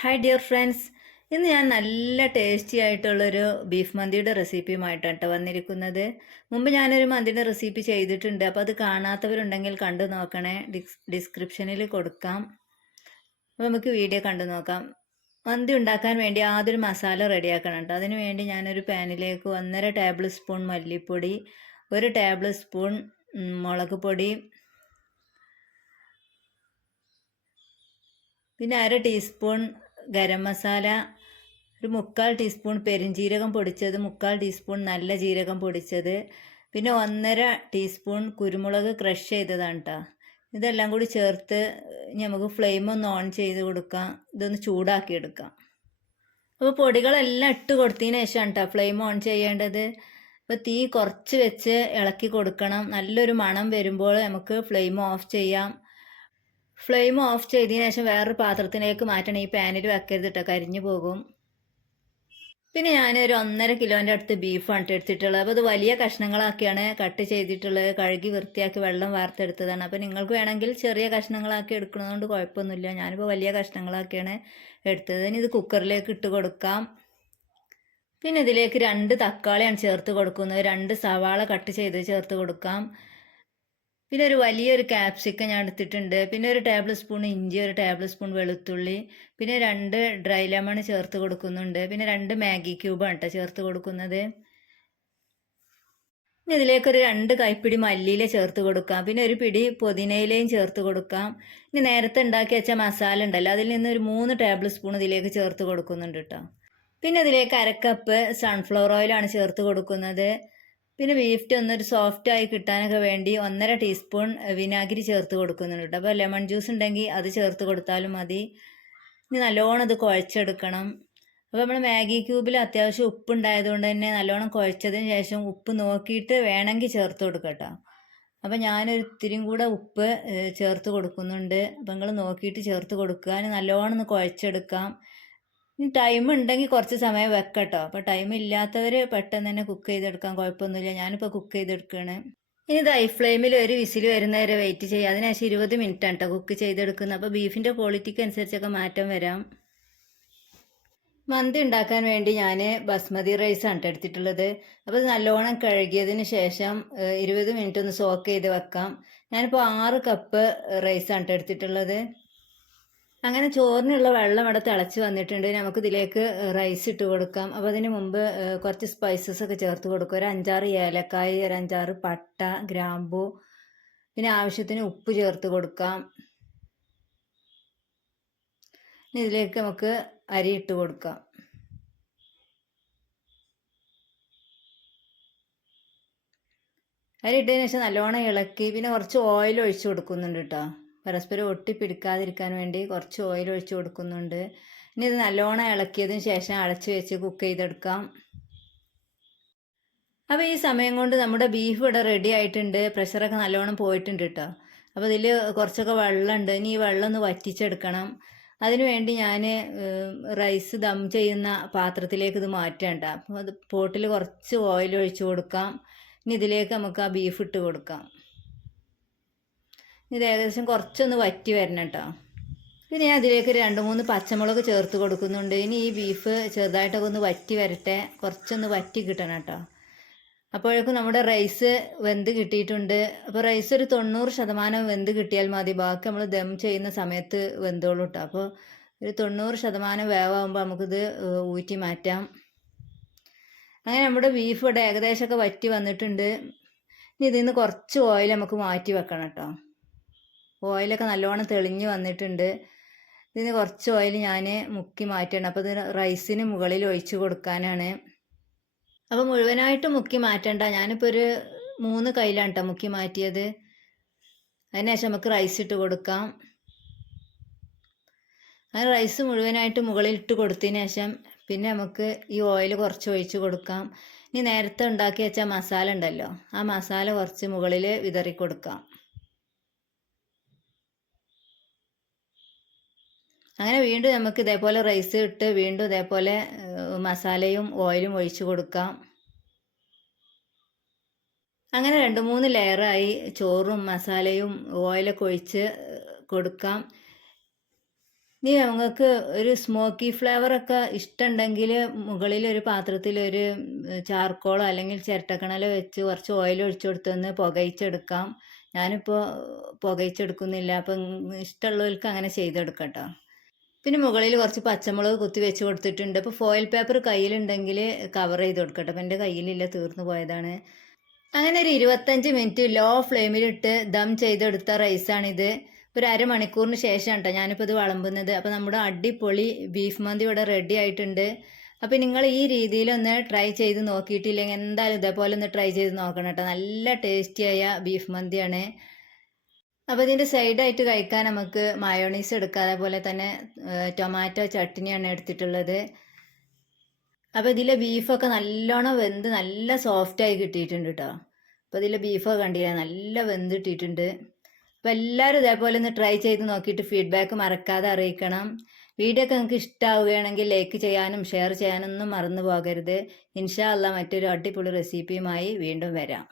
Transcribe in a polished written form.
Hi dear friends, ഇന്ന് ഞാൻ നല്ല ടേസ്റ്റി ആയിട്ടുള്ളൊരു ബീഫ് മന്തിയുടെ റെസിപ്പിയുമായിട്ടാണ് കേട്ടോ വന്നിരിക്കുന്നത്. മുമ്പ് ഞാനൊരു മന്തിയുടെ റെസിപ്പി ചെയ്തിട്ടുണ്ട്. അപ്പോൾ അത് കാണാത്തവരുണ്ടെങ്കിൽ കണ്ടു നോക്കണേ, ഡിസ്ക്രിപ്ഷനിൽ കൊടുക്കാം. അപ്പോൾ നമുക്ക് വീഡിയോ കണ്ടു നോക്കാം. മന്തി ഉണ്ടാക്കാൻ വേണ്ടി ആദ്യം ഒരു മസാല റെഡിയാക്കണം കേട്ടോ. അതിന് വേണ്ടി ഞാനൊരു പാനിലേക്ക് 1.5 ടേബിൾ സ്പൂൺ മല്ലിപ്പൊടി, 1 ടേബിൾ സ്പൂൺ മുളക് പൊടി, പിന്നെ 1/2 ടീസ്പൂൺ ഗരം മസാല, ഒരു 1/4 ടീസ്പൂൺ പെരിഞ്ജീരകം പൊടിച്ചത്, 1/4 ടീസ്പൂൺ നല്ല ജീരകം പൊടിച്ചത്, പിന്നെ 1.5 ടീസ്പൂൺ കുരുമുളക് ക്രഷ് ചെയ്തതാണ് കേട്ടോ. ഇതെല്ലാം കൂടി ചേർത്ത് നമുക്ക് ഫ്ലെയിം ഒന്ന് ഓൺ ചെയ്ത് കൊടുക്കാം. ഇതൊന്ന് ചൂടാക്കി എടുക്കാം. അപ്പോൾ പൊടികളെല്ലാം ഇട്ട് കൊടുത്തതിന് ശേഷമാണ് കേട്ടോ ഫ്ലെയിം ഓൺ ചെയ്യേണ്ടത്. അപ്പോൾ തീ കുറച്ച് വെച്ച് ഇളക്കി കൊടുക്കണം. നല്ലൊരു മണം വരുമ്പോൾ നമുക്ക് ഫ്ലെയിം ഓഫ് ചെയ്യാം. ഫ്ലെയിം ഓഫ് ചെയ്തതിന് ശേഷം വേറൊരു പാത്രത്തിലേക്ക് മാറ്റണം. ഈ പാനിൽ വെക്കരുത് കേട്ടോ, കരിഞ്ഞു പോകും. പിന്നെ ഞാനൊരു 1.5 കിലോൻ്റെ അടുത്ത് ബീഫാണ് എടുത്തിട്ടുള്ളത്. അപ്പോൾ അത് വലിയ കഷ്ണങ്ങളാക്കിയാണ് കട്ട് ചെയ്തിട്ടുള്ളത്. കഴുകി വൃത്തിയാക്കി വെള്ളം വാർത്തെടുത്തതാണ്. അപ്പോൾ നിങ്ങൾക്ക് വേണമെങ്കിൽ ചെറിയ കഷ്ണങ്ങളാക്കി എടുക്കുന്നതുകൊണ്ട് കുഴപ്പമൊന്നുമില്ല. ഞാനിപ്പോൾ വലിയ കഷ്ണങ്ങളാക്കിയാണ് എടുത്തത്. ഇനി ഇത് കുക്കറിലേക്ക് ഇട്ട് കൊടുക്കാം. പിന്നെ ഇതിലേക്ക് 2 തക്കാളിയാണ് ചേർത്ത് കൊടുക്കുന്നത്. 2 സവാള കട്ട് ചെയ്ത് ചേർത്ത് കൊടുക്കാം. പിന്നെ ഒരു വലിയൊരു ക്യാപ്സിക്കം ഞാൻ എടുത്തിട്ടുണ്ട്. പിന്നെ 1 ടേബിൾ സ്പൂൺ ഇഞ്ചി, 1 ടേബിൾ സ്പൂൺ വെളുത്തുള്ളി, പിന്നെ 2 ഡ്രൈ ലെമൺ ചേർത്ത് കൊടുക്കുന്നുണ്ട്. പിന്നെ 2 മാഗി ക്യൂബാണ് കേട്ടോ ചേർത്ത് കൊടുക്കുന്നത്. ഇനി ഇതിലേക്കൊരു 2 കൈപ്പിടി മല്ലിയില ചേർത്ത് കൊടുക്കാം. പിന്നെ ഒരു പിടി പുതിനയിലയും ചേർത്ത് കൊടുക്കാം. ഇനി നേരത്തെ ഉണ്ടാക്കി വെച്ച മസാല ഉണ്ടല്ലോ, അതിൽ നിന്ന് ഒരു 3 ടേബിൾ സ്പൂൺ ഇതിലേക്ക് ചേർത്ത് കൊടുക്കുന്നുണ്ട് കേട്ടോ. പിന്നെ ഇതിലേക്ക് 1/2 കപ്പ് സൺഫ്ലവർ ഓയിലാണ് ചേർത്ത് കൊടുക്കുന്നത്. പിന്നെ ബീഫ് ഒന്നൊരു സോഫ്റ്റായി കിട്ടാനൊക്കെ വേണ്ടി 1.5 ടീസ്പൂൺ വിനാഗിരി ചേർത്ത് കൊടുക്കുന്നുണ്ട് കേട്ടോ. അപ്പോൾ ലെമൺ ജ്യൂസ് ഉണ്ടെങ്കിൽ അത് ചേർത്ത് കൊടുത്താലും മതി. ഇനി നല്ലോണം ഇത് കുഴച്ചെടുക്കണം. അപ്പോൾ നമ്മൾ മാഗി ക്യൂബിൽ അത്യാവശ്യം ഉപ്പ് ഉണ്ടായതുകൊണ്ട് തന്നെ നല്ലോണം കുഴച്ചതിന് ശേഷം ഉപ്പ് നോക്കിയിട്ട് വേണമെങ്കിൽ ചേർത്ത് കൊടുക്കാം കേട്ടോ. അപ്പോൾ ഞാനൊരു ഇത്തിരിയും കൂടെ ഉപ്പ് ചേർത്ത് കൊടുക്കുന്നുണ്ട്. അപ്പോൾ നിങ്ങൾ നോക്കിയിട്ട് ചേർത്ത് കൊടുക്കുക. ഇനി നല്ലോണം ഒന്ന് കുഴച്ചെടുക്കാം. ഇനി ടൈം ഉണ്ടെങ്കിൽ കുറച്ച് സമയം വെക്കട്ടോ. അപ്പോൾ ടൈം ഇല്ലാത്തവർ പെട്ടെന്ന് തന്നെ കുക്ക് ചെയ്തെടുക്കാൻ കുഴപ്പമൊന്നുമില്ല. ഞാനിപ്പോൾ കുക്ക് ചെയ്തെടുക്കുകയാണ്. ഇനി ഇത് ഹൈ ഫ്ലെയിമിൽ ഒരു വിസിൽ വരുന്നവരെ വെയിറ്റ് ചെയ്യുക. അതിനുശേഷം 20 മിനിറ്റാണ് കേട്ടോ കുക്ക് ചെയ്തെടുക്കുന്നത്. അപ്പോൾ ബീഫിൻ്റെ ക്വാളിറ്റിക്ക് അനുസരിച്ചൊക്കെ മാറ്റം വരാം. മന്തി ഉണ്ടാക്കാൻ വേണ്ടി ഞാൻ ബസ്മതി റൈസാണ് കേട്ടോ എടുത്തിട്ടുള്ളത്. അപ്പോൾ ഇത് നല്ലോണം കഴുകിയതിന് ശേഷം 20 മിനിറ്റ് ഒന്ന് സോക്ക് ചെയ്ത് വെക്കാം. ഞാനിപ്പോൾ 6 കപ്പ് റൈസാണ് കേട്ടോ എടുത്തിട്ടുള്ളത്. അങ്ങനെ ചോറിനുള്ള വെള്ളം അവിടെ തിളച്ച് വന്നിട്ടുണ്ട്. നമുക്ക് ഇതിലേക്ക് റൈസ് ഇട്ട് കൊടുക്കാം. അപ്പോൾ അതിന് മുമ്പ് കുറച്ച് സ്പൈസസ് ഒക്കെ ചേർത്ത് കൊടുക്കുക. ഒരു 5-6 ഏലക്കായ്, ഒരു 5-6 പട്ട, ഗ്രാമ്പൂ, പിന്നെ ആവശ്യത്തിന് ഉപ്പ് ചേർത്ത് കൊടുക്കാം. ഇനി ഇതിലേക്ക് നമുക്ക് അരി ഇട്ട് കൊടുക്കാം. അരി ഇട്ടതിന് ശേഷം നല്ലോണം ഇളക്കി പിന്നെ കുറച്ച് ഓയിൽ ഒഴിച്ച് കൊടുക്കുന്നുണ്ട് കേട്ടോ. പരസ്പരം ഒട്ടിപ്പിടിക്കാതിരിക്കാൻ വേണ്ടി കുറച്ച് ഓയിൽ ഒഴിച്ച് കൊടുക്കുന്നുണ്ട്. ഇനി ഇത് നല്ലോണം ഇളക്കിയതിന് ശേഷം അടച്ച് വെച്ച് കുക്ക് ചെയ്തെടുക്കാം. അപ്പോൾ ഈ സമയം കൊണ്ട് നമ്മുടെ ബീഫ് ഇവിടെ റെഡി ആയിട്ടുണ്ട്. പ്രഷറൊക്കെ നല്ലോണം പോയിട്ടുണ്ട് കേട്ടോ. അപ്പോൾ ഇതിൽ കുറച്ചൊക്കെ വെള്ളമുണ്ട്. ഇനി ഈ വെള്ളം ഒന്ന് വറ്റിച്ചെടുക്കണം. അതിനു വേണ്ടി ഞാൻ റൈസ് ദം ചെയ്യുന്ന പാത്രത്തിലേക്ക് ഇത് മാറ്റാം കേട്ടോ. അപ്പോൾ അത് പോട്ടിൽ കുറച്ച് ഓയിൽ ഒഴിച്ച് കൊടുക്കാം. ഇനി ഇതിലേക്ക് നമുക്ക് ആ ബീഫ് ഇട്ട് കൊടുക്കാം. ഇത് ഏകദേശം കുറച്ചൊന്ന് വറ്റി വരണം കേട്ടോ. പിന്നെ ഞാൻ അതിലേക്ക് 2-3 പച്ചമുളക് ചേർത്ത് കൊടുക്കുന്നുണ്ട്. ഇനി ഈ ബീഫ് ചെറുതായിട്ടൊക്കെ ഒന്ന് വറ്റി വരട്ടെ, കുറച്ചൊന്ന് വറ്റി കിട്ടണം കേട്ടോ. അപ്പോഴേക്കും നമ്മുടെ റൈസ് വെന്ത് കിട്ടിയിട്ടുണ്ട്. അപ്പോൾ റൈസ് ഒരു 90% വെന്ത് കിട്ടിയാൽ മതി. ബാക്കി നമ്മൾ ദം ചെയ്യുന്ന സമയത്ത് വെന്തോളൂ കേട്ടോ. അപ്പോൾ ഒരു 90% വേവാകുമ്പോൾ നമുക്കിത് ഊറ്റി മാറ്റാം. അങ്ങനെ നമ്മുടെ ബീഫ് ഇവിടെ ഏകദേശമൊക്കെ വറ്റി വന്നിട്ടുണ്ട്. ഇനി ഇതിൽ നിന്ന് കുറച്ച് ഓയിൽ നമുക്ക് മാറ്റി വെക്കണം കേട്ടോ. ഓയിലൊക്കെ നല്ലോണം തെളിഞ്ഞ് വന്നിട്ടുണ്ട്. ഇതിന് കുറച്ച് ഓയിൽ ഞാൻ മുക്കി മാറ്റണം. അപ്പോൾ ഇത് റൈസിന് മുകളിൽ ഒഴിച്ച് കൊടുക്കാനാണ്. അപ്പോൾ മുഴുവനായിട്ട് മുക്കി മാറ്റണ്ട. ഞാനിപ്പോൾ ഒരു 3 കയ്യിലാണ് കേട്ടോ മുക്കി മാറ്റിയത്. അതിനുശേഷം നമുക്ക് റൈസ് ഇട്ട് കൊടുക്കാം. അങ്ങനെ റൈസ് മുഴുവനായിട്ട് മുകളിൽ ഇട്ട് കൊടുത്തതിന് ശേഷം പിന്നെ നമുക്ക് ഈ ഓയിൽ കുറച്ച് ഒഴിച്ച് കൊടുക്കാം. ഇനി നേരത്തെ ഉണ്ടാക്കി വെച്ച മസാല ഉണ്ടല്ലോ, ആ മസാല കുറച്ച് മുകളിൽ വിതറി കൊടുക്കാം. അങ്ങനെ വീണ്ടും നമുക്ക് ഇതേപോലെ റൈസ് ഇട്ട് വീണ്ടും ഇതേപോലെ മസാലയും ഓയിലും ഒഴിച്ച് കൊടുക്കാം. അങ്ങനെ 2-3 ലെയറായി ചോറും മസാലയും ഓയിലൊക്കെ ഒഴിച്ച് കൊടുക്കാം. ഇനി നിങ്ങൾക്ക് ഒരു സ്മോക്കി ഫ്ലേവറൊക്കെ ഇഷ്ടമുണ്ടെങ്കിൽ മുകളിൽ ഒരു പാത്രത്തിൽ ഒരു ചാർക്കോളോ അല്ലെങ്കിൽ ചിരട്ടക്കണലോ വെച്ച് കുറച്ച് ഓയിൽ ഒഴിച്ചു കൊടുത്തൊന്ന് പുകയിച്ചെടുക്കാം. ഞാനിപ്പോൾ പുകയിച്ചെടുക്കുന്നില്ല. അപ്പം ഇഷ്ടമുള്ളവർക്ക് അങ്ങനെ ചെയ്തെടുക്കാം കേട്ടോ. പിന്നെ മുകളിൽ കുറച്ച് പച്ചമുളക് കുത്തി വെച്ച് കൊടുത്തിട്ടുണ്ട്. അപ്പോൾ ഫോയിൽ പേപ്പർ കയ്യിലുണ്ടെങ്കിൽ കവർ ചെയ്ത് കൊടുക്കട്ടെ. അപ്പം എൻ്റെ കയ്യിലില്ല, തീർന്നു പോയതാണ്. അങ്ങനെ ഒരു 25 മിനിറ്റ് ലോ ഫ്ലെയിമിലിട്ട് ദം ചെയ്തെടുത്ത റൈസാണിത്. ഒരു അരമണിക്കൂറിന് ശേഷമാണ് കേട്ടോ ഞാനിപ്പോൾ ഇത് വിളമ്പുന്നത്. അപ്പോൾ നമ്മുടെ അടിപൊളി ബീഫ് മന്തി ഇവിടെ റെഡി ആയിട്ടുണ്ട്. അപ്പോൾ നിങ്ങൾ ഈ രീതിയിലൊന്ന് ട്രൈ ചെയ്ത് നോക്കിയിട്ടില്ലെങ്കിൽ എന്തായാലും ഇതേപോലെ ഒന്ന് ട്രൈ ചെയ്ത് നോക്കണം കേട്ടോ. നല്ല ടേസ്റ്റിയായ ബീഫ് മന്തിയാണ്. അപ്പോൾ ഇതിൻ്റെ സൈഡായിട്ട് കഴിക്കാൻ നമുക്ക് മയോണീസ് എടുക്കാം. അതേപോലെ തന്നെ ടൊമാറ്റോ ചട്നിയാണ് എടുത്തിട്ടുള്ളത്. അപ്പോൾ ഇതിലെ ബീഫൊക്കെ നല്ലോണം വെന്ത് നല്ല സോഫ്റ്റായി കിട്ടിയിട്ടുണ്ട് കേട്ടോ. അപ്പോൾ ഇതിലെ ബീഫൊക്കെ കണ്ടില്ല, നല്ല വെന്ത് കിട്ടിയിട്ടുണ്ട്. അപ്പോൾ എല്ലാവരും ഇതേപോലെ ഒന്ന് ട്രൈ ചെയ്ത് നോക്കിയിട്ട് ഫീഡ്ബാക്ക് മറക്കാതെ അറിയിക്കണം. വീഡിയോ ഒക്കെ നിങ്ങൾക്ക് ഇഷ്ടമാവുകയാണെങ്കിൽ ലൈക്ക് ചെയ്യാനും ഷെയർ ചെയ്യാനൊന്നും മറന്നു പോകരുത്. ഇൻഷാ അല്ലാ മറ്റൊരു അടിപൊളി റെസിപ്പിയുമായി വീണ്ടും വരാം.